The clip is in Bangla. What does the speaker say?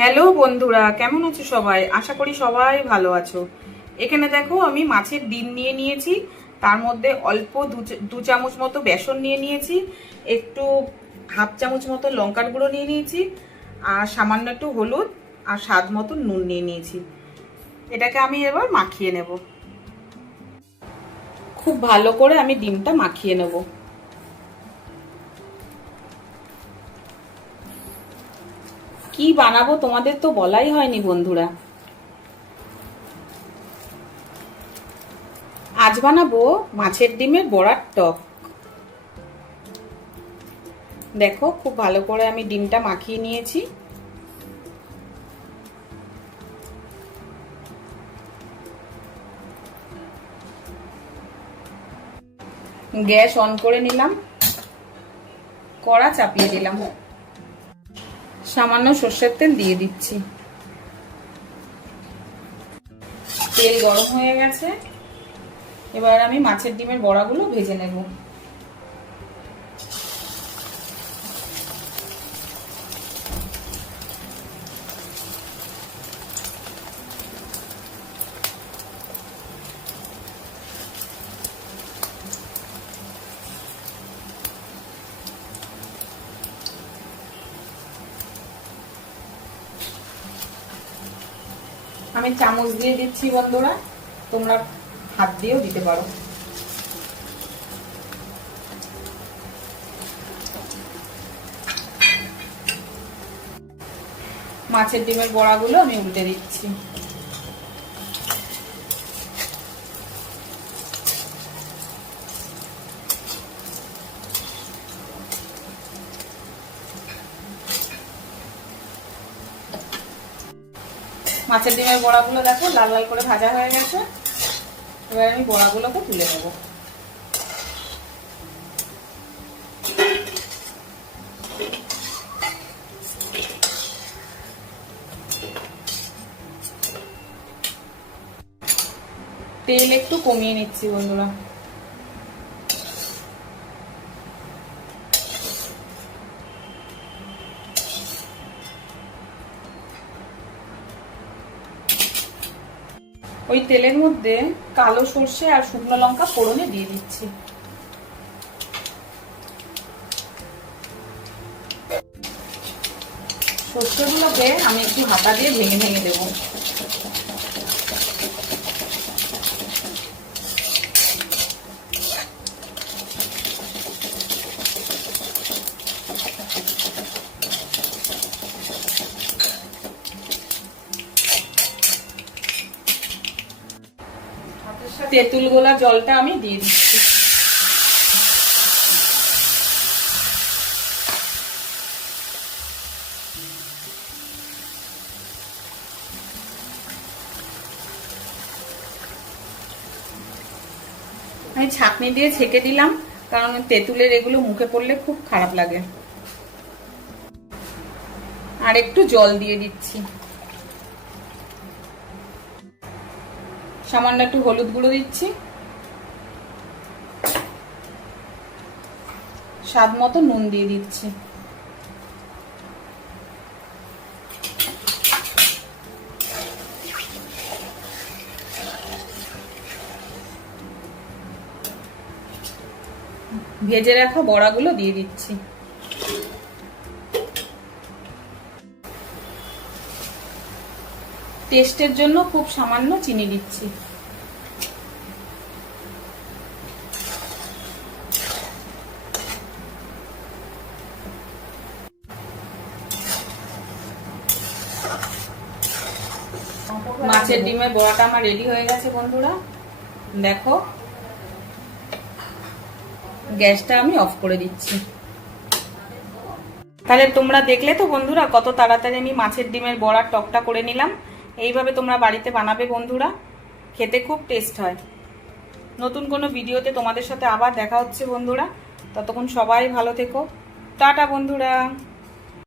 হ্যালো বন্ধুরা, কেমন আছো সবাই? আশা করি সবাই ভালো আছো। এখানে দেখো, আমি মাছের ডিম নিয়ে নিয়েছি, তার মধ্যে অল্প দু চামচ মতো বেসন নিয়ে নিয়েছি, একটু হাফ চামচ মতো লঙ্কার গুঁড়ো নিয়ে নিয়েছি, আর সামান্য একটু হলুদ আর স্বাদ মতো নুন নিয়ে নিয়েছি। এটাকে আমি এবার মাখিয়ে নেব। খুব ভালো করে আমি ডিমটা মাখিয়ে নেব। কি বানাবো তোমাদের তো বলাই হয়নি, বন্ধুরা। আজ বানাবো মাছের ডিমের বড়ার টক। দেখো, খুব ভালো করে আমি ডিমটা মাখিয়ে নিয়েছি। গ্যাস অন করে নিলাম। কড়া চাপিয়ে দিলাম। সামান্য সর্ষের তেল দিয়ে দিচ্ছি। তেল গরম হয়ে গেছে। এবার আমি মাছের ডিমের বড়াগুলো ভেজে নেব। আমি চামচ দিয়ে দিচ্ছি বন্ধুরা। তোমরা হাত দিয়েও দিতে পারো। মাছের ডিমের বড়াগুলো আমি উল্টে দিচ্ছি। মাছের ডিমের বড়াগুলো দেখো, লাল লাল করে ভাজা হয়ে গেছে। এবার আমি বড়াগুলোকে তুলে নেব। তেল একটু কমিয়ে নিচ্ছি বন্ধুরা। ওই তেলের মধ্যে কালো সর্ষে আর শুকনো লঙ্কা ফোড়নে দিয়ে দিচ্ছি। সর্ষেগুলোকে আমি একটু হাতা দিয়ে ভেঙে ভেঙে দেবো। তেঁতুল গোলা জলটা আমি দিয়ে দিচ্ছি। আমি ছাঁকনি দিয়ে ছেঁকে দিলাম, কারণ তেঁতুলের এগুলো মুখে পড়লে খুব খারাপ লাগে। আর একটু জল দিয়ে দিচ্ছি। সামান্য একটু হলুদ গুঁড়ো দিচ্ছি। স্বাদ মতো নুন দিয়ে দিচ্ছি। ভেজে রাখা বড়াগুলো দিয়ে দিচ্ছি। টেস্টের জন্য খুব সামান্য চিনি দিচ্ছি। মাছের ডিমের বড়াটা আমার রেডি হয়ে গেছে বন্ধুরা। দেখো। গ্যাসটা আমি অফ করে দিচ্ছি। তাহলে তোমরা দেখলে তো বন্ধুরা কত তাড়াতাড়ি আমি মাছের ডিমের বড়ার টকটা করে নিলাম। এইভাবে তোমরা বাড়িতে বানাবে বন্ধুরা, খেতে খুব টেস্ট হয়। নতুন কোনো ভিডিওতে তোমাদের সাথে আবার দেখা হচ্ছে বন্ধুরা, ততক্ষণ সবাই ভালো থেকো। টাটা বন্ধুরা।